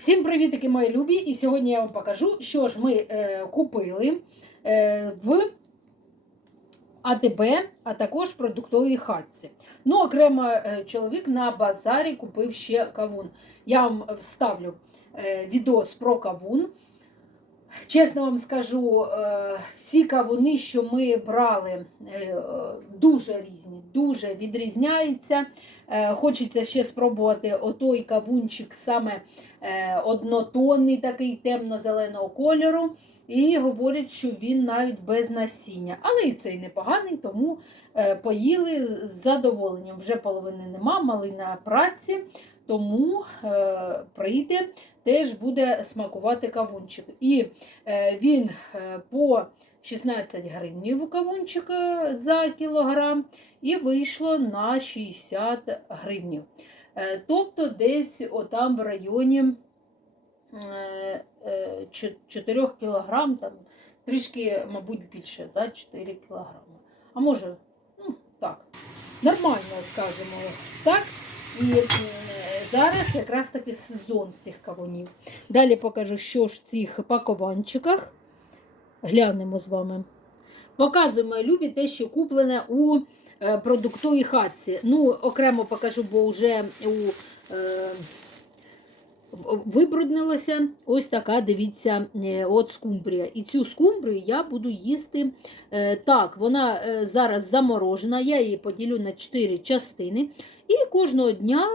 Всім привітики, мої любі! І сьогодні я вам покажу, що ж ми е, купили е, в АТБ, а також в продуктовій хатці. Ну, окремо, е, чоловік на базарі купив ще кавун. Я вам вставлю е, відос про кавун. Чесно вам скажу, е, всі кавуни, що ми брали, е, дуже різні, дуже відрізняються. Е, Хочеться ще спробувати отой кавунчик саме однотонний, такий темно-зеленого кольору. І говорять, що він навіть без насіння. Але і цей непоганий, тому поїли з задоволенням. Вже половини нема, мали на праці, тому прийде, теж буде смакувати кавунчик. І е, він е, по 16 гривнів кавунчик е, за кілограм, і вийшло на 60 гривнів. Тобто десь отам в районі е, е, чо- 4 кілограм, там трішки, мабуть, більше за 4 кілограми. А може, ну так, нормально, скажімо так. І зараз якраз таки сезон цих кавунів. Далі покажу, що ж в цих пакованчиках. Глянемо з вами. Показуємо любі те, що куплене у е, продуктовій хатці. Ну, окремо покажу, бо вже у е, в- вибруднилася ось така, дивіться, е, от скумбрія. І цю скумбрію я буду їсти е, так. Вона е, зараз заморожена, я її поділю на 4 частини. І кожного дня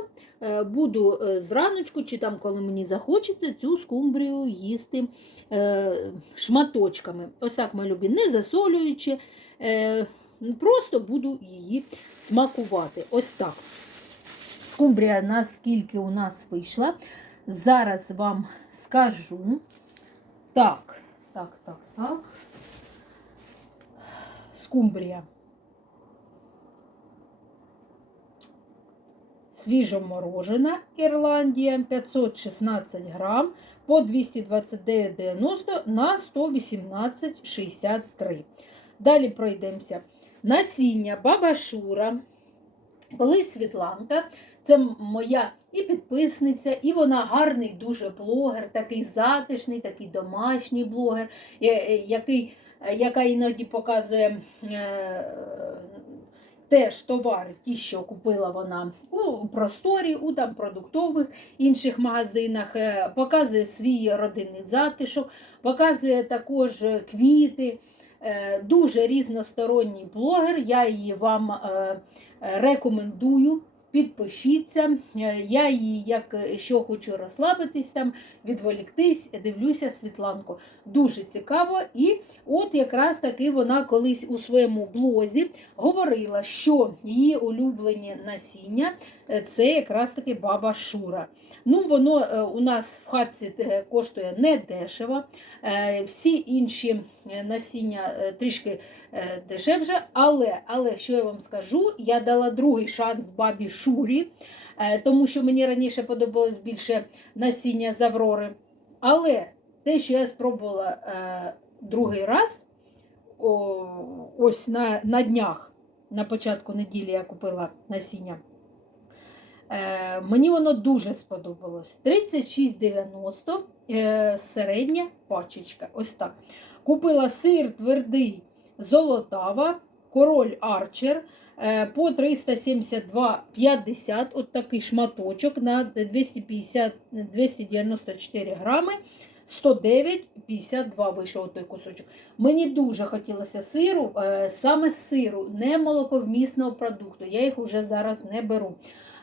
буду е, зраночку, чи там, коли мені захочеться, цю скумбрію їсти е, шматочками. Ось так ми любі, не засолюючи. Е, Просто буду її смакувати. Ось так. Скумбрія наскільки у нас вийшла. Зараз вам скажу. Так, так, так, так. Скумбрія. Свіжоморожена Ірландія 516 грам по 229,90 на 118,63. Далі пройдемося. Насіння Баба Шура. Колись Світланка, це моя і підписниця, і вона гарний дуже блогер, такий затишний, такий домашній блогер, е, який, яка іноді показує е, теж товари, ті, що купила вона у просторі, у там продуктових інших магазинах, е, показує свій родинний затишок, показує також е, квіти. Е, Дуже різносторонній блогер. Я її вам рекомендую. Підпишіться. Е, Я її, як е, що хочу розслабитись там, відволіктись, дивлюся Світланку. Дуже цікаво. І от якраз таки вона колись у своєму блозі говорила, що її улюблені насіння е, це якраз таки баба Шура. Ну, воно у нас в хатці коштує не дешево. Всі інші насіння трішки дешевше, але, але що я вам скажу, я дала другий шанс бабі Шурі, е, тому що мені раніше подобалось більше насіння з Аврори. Але те, що я спробувала е, другий раз, ось на, на днях, на початку неділі я купила насіння. Е, мені воно дуже сподобалось. 36,90 е, середня пачечка. Ось так. Купила сир твердий Золотава, король Арчер по 372,50. От такий шматочок на 250, 294 грами. 109,52 вийшов той кусочок. Мені дуже хотілося сиру, е, саме сиру, не молоковмісного продукту. Я їх вже зараз не беру.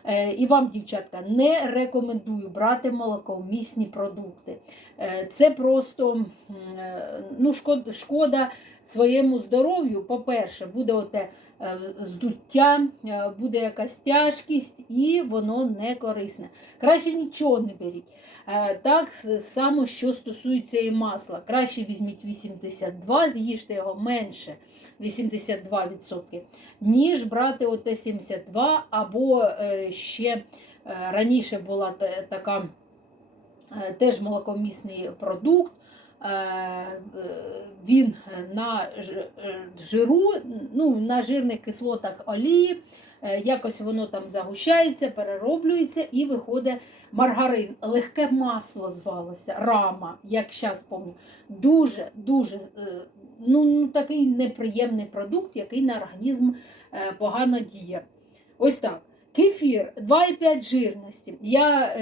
Е, І вам, дівчатка, не рекомендую брати молоковмісні продукти. Е, Це просто е, ну, шкода, своєму здоров'ю. По-перше, буде оте е, здуття, е, буде якась тяжкість, і воно не корисне. Краще нічого не беріть. Е, Так само, що стосується і масла. Краще візьміть 82, з'їжте його менше 82%, ніж брати оте 72, або е, ще е, раніше була така е, теж молокомісний продукт. Е, е, Він на е, жиру, ну, на жирних кислотах олії Якось воно там загущається, перероблюється і виходить маргарин. Легке масло звалося, рама, як зараз пам'ятаю. Дуже, дуже е, ну, ну, такий неприємний продукт, який на організм погано діє. Ось так. Кефір 2,5 жирності. Я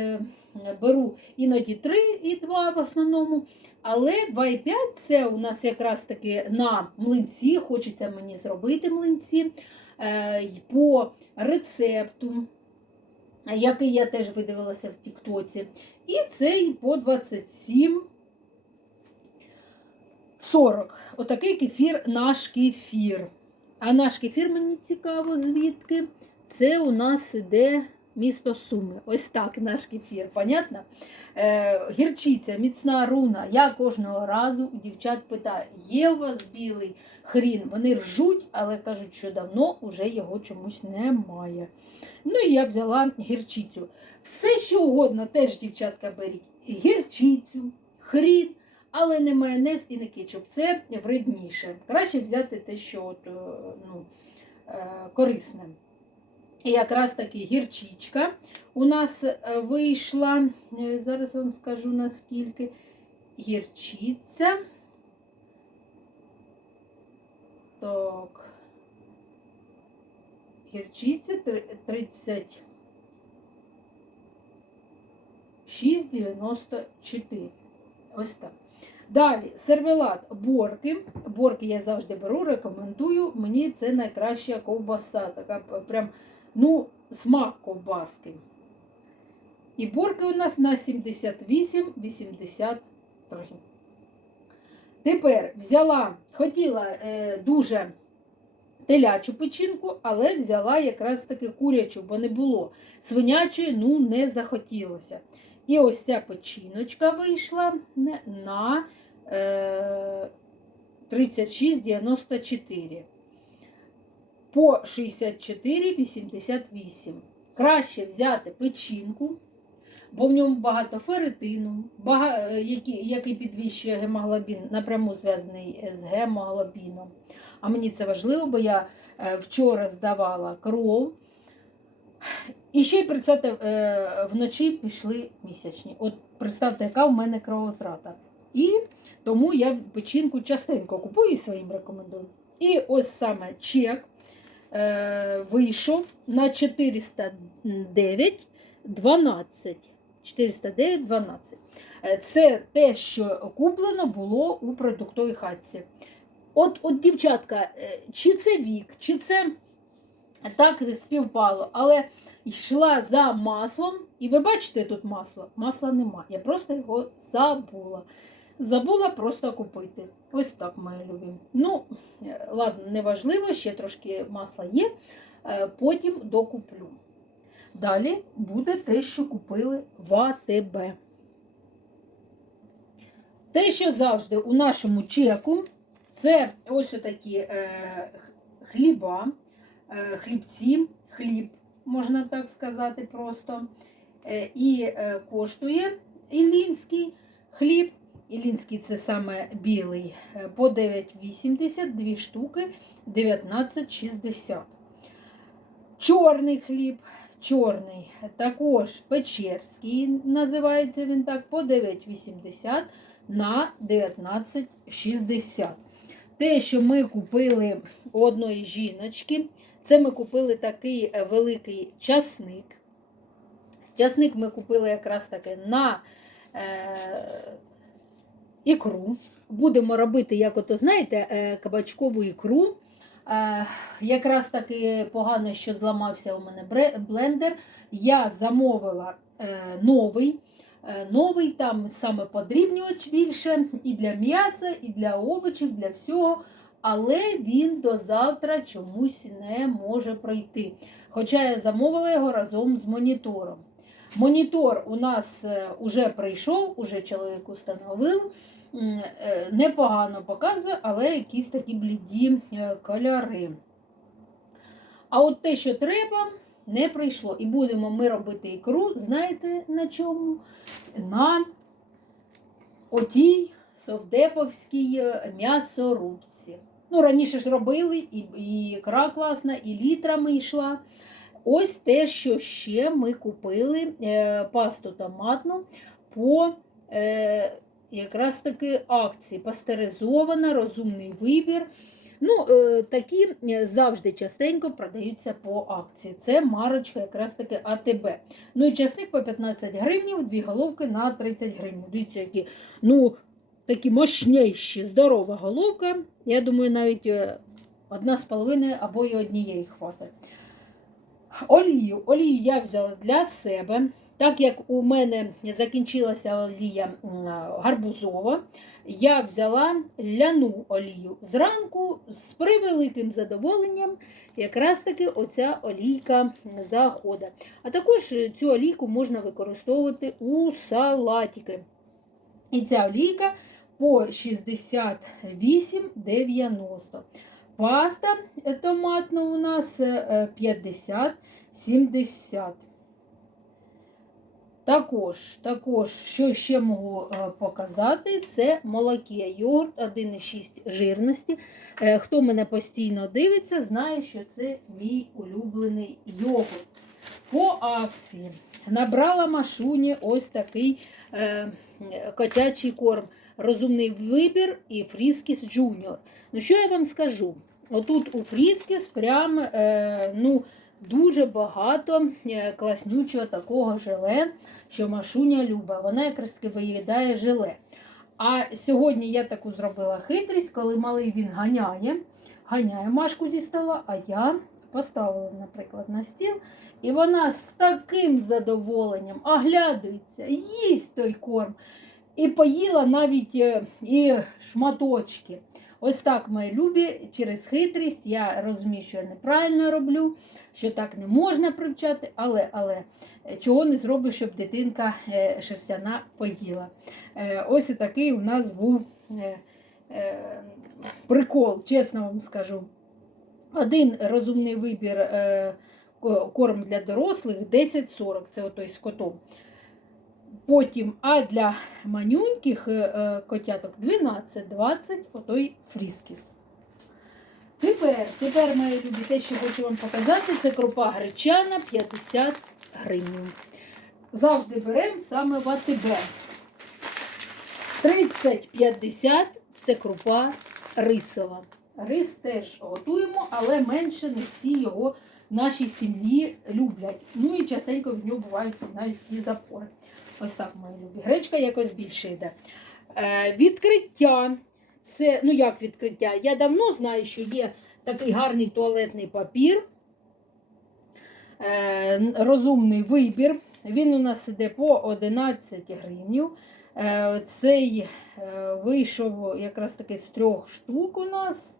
беру іноді 3,2 в основному, але 2,5 це у нас якраз таки на млинці. Хочеться мені зробити млинці е, по рецепту, який я теж видивилася в Тіктоці. І цей по 27. 40. Отакий кефір, наш кефір. А наш кефір мені цікаво, звідки. Це у нас іде місто Суми. Ось так наш кефір, понятно? Е, гірчиця, міцна руна. Я кожного разу у дівчат питаю, є у вас білий хрін? Вони ржуть, але кажуть, що давно вже його чомусь немає. Ну і я взяла гірчицю. Все, що угодно, теж, дівчатка, беріть. Гірчицю, хрін, але не майонез і не кетчуп. Це вредніше. Краще взяти те, що от, е, ну, е, корисне. І якраз таки гірчичка у нас е, вийшла, е, зараз вам скажу наскільки. Гірчиця. Так. Гірчиця три- 30. 6,94. Ось так. Далі сервелат борки. Борки я завжди беру, рекомендую. Мені це найкраща ковбаса. Така прям, ну, смак ковбаски. І борки у нас на 78-83. Тепер взяла, хотіла е, дуже телячу печінку, але взяла якраз таки курячу, бо не було. Свинячої ну, не захотілося. І ось ця печіночка вийшла на- е, 36,94. По 64,88. Краще взяти печінку, бо в ньому багато ферритину, бага, е, який, який підвищує гемоглобін, напряму зв'язаний з гемоглобіном. А мені це важливо, бо я е, вчора здавала кров. І ще й представте, е, вночі пішли місячні. От представте, яка в мене кровотрата. І тому я печінку частенько купую і своїм рекомендую. І ось саме чек е, вийшов на 409 12. 409 12. Е, Це те, що куплено було у продуктовій хатці. От, от дівчатка, е, чи це вік, чи це так співпало, але йшла за маслом, і ви бачите тут масло? Масла нема. Я просто його забула. Забула просто купити. Ось так, мої любі. Ну, е, ладно, неважливо, ще трошки масла є, е, потім докуплю. Далі буде те, що купили в АТБ. Те, що завжди у нашому чеку, це ось отакі е, хліба, е, хлібці, хліб, можна так сказати просто. Е, і е, коштує іллінський хліб. Іллінський це саме білий, е, по 9,80, дві штуки 19,60. Чорний хліб, чорний, також печерський, називається він так, по 9,80 на 19,60. Те, що ми купили у одної жіночки, це ми купили такий е, великий часник. Часник ми купили якраз таки на е, ікру. Будемо робити, як ото, знаєте, е, кабачкову ікру. Е, якраз таки погано, що зламався у мене блендер. Я замовила е, новий. Новий там саме подрібнювач більше і для м'яса, і для овочів, для всього. Але він до завтра чомусь не може пройти. Хоча я замовила його разом з монітором. Монітор у нас вже прийшов, уже чоловік установив. Е, Непогано показує, але якісь такі бліді е, кольори. А от те, що треба, не прийшло. І будемо ми робити ікру, знаєте на чому? На отій совдеповській е, м'ясорубці. Ну, раніше ж робили, і ікра класна, і літрами йшла. Ось те, що ще ми купили е, пасту томатну по е, якраз таки акції. Пастеризована, розумний вибір. Ну, е, такі завжди частенько продаються по акції. Це марочка якраз таки АТБ. Ну і часник по 15 гривень, дві головки на 30 гривень. Дивіться, які ну, такі мощніші, здорова головка. Я думаю, навіть одна з половиною або й однієї хватить. Олію. Олію я взяла для себе. Так як у мене закінчилася олія гарбузова, я взяла ляну олію зранку з превеликим задоволенням. Якраз таки оця олійка заходить. А також цю олійку можна використовувати у салатики. І ця олійка по 68,90. Паста томатна у нас е, 50-70. Також, також, що ще можу е, показати, це молокія йогурт 1,6 жирності. Е, Хто мене постійно дивиться, знає, що це мій улюблений йогурт. По акції набрала машуні ось такий е, котячий корм. Розумний вибір і Фріскіс Джуніор. Ну, що я вам скажу? Отут у Фріскіс прям е, ну, дуже багато е, класнючого такого желе, що Машуня любить. Вона якраз таки виїдає желе. А сьогодні я таку зробила хитрість, коли малий він ганяє, ганяє Машку зі стола, а я поставила, наприклад, на стіл. І вона з таким задоволенням оглядується, їсть той корм. І поїла навіть е, і шматочки. Ось так, мої любі, через хитрість я розумію, що я неправильно роблю, що так не можна привчати, але але е, чого не зроблю, щоб дитинка е, шерстяна поїла. Е, Ось такий у нас був прикол, чесно вам скажу. Один розумний вибір корм для дорослих 10-40, це отой з котом. Потім, а для манюньких е, е, котяток 12-20, отой фріскіс. Тепер, тепер, мої любі, те, що хочу вам показати, це крупа гречана 50 гривень. Завжди беремо саме в АТБ. 30-50 це крупа рисова. Рис теж готуємо, але менше не всі його в нашій сім'ї люблять. Ну і частенько в нього бувають навіть і запори. Ось так мої любі. Гречка якось більше йде. Е, відкриття. Це, ну як відкриття? Я давно знаю, що є такий гарний туалетний папір. Е, розумний вибір. Він у нас іде по 11 гривнів. Е, цей е, вийшов якраз таки з трьох штук у нас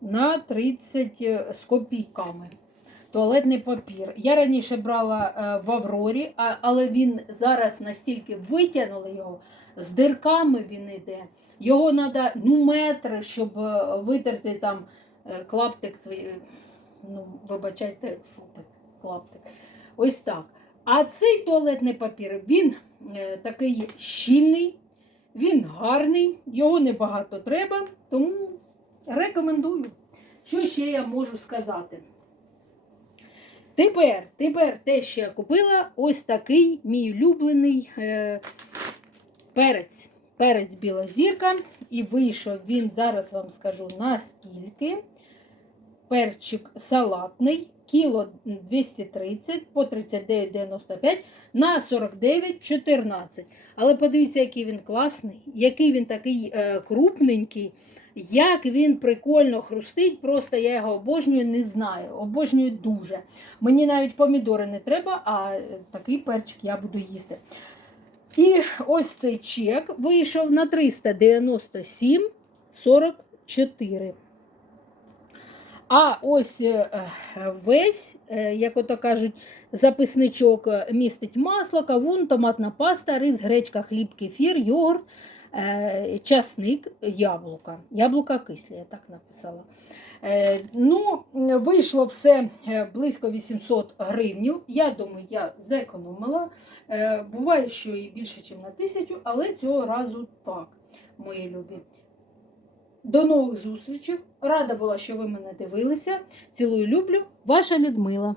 на 30 з копійками. Туалетний папір. Я раніше брала е, в Аврорі, але він зараз настільки витягнули його, з дирками він йде. Його треба ну, метри, щоб е, витерти там е, клаптик свій, ну, вибачайте, клаптик. Ось так. А цей туалетний папір, він такий щільний, він гарний, його небагато треба, тому рекомендую. Що ще я можу сказати? Тепер, тепер те, що я купила, ось такий мій улюблений е, перець. Перець біла зірка. І вийшов він, зараз вам скажу наскільки. Перчик салатний, кіло 230 по 39,95 на 49,14. Але подивіться, який він класний, який він такий е, крупненький. Як він прикольно хрустить, просто я його обожнюю, не знаю. Обожнюю дуже. Мені навіть помідори не треба, а такий перчик я буду їсти. І ось цей чек вийшов на 397,44. А ось е, е, весь, е, як ото кажуть, записничок містить масло, кавун, томатна паста, рис, гречка, хліб, кефір, йогурт, часник, яблука. Яблука кислі, я так написала. Е, Ну, вийшло все е, близько 800 гривнів. Я думаю, я зекономила. Е, Буває, що і більше, ніж на тисячу, але цього разу так, мої любі. До нових зустрічей. Рада була, що ви мене дивилися. Цілую люблю, ваша Людмила.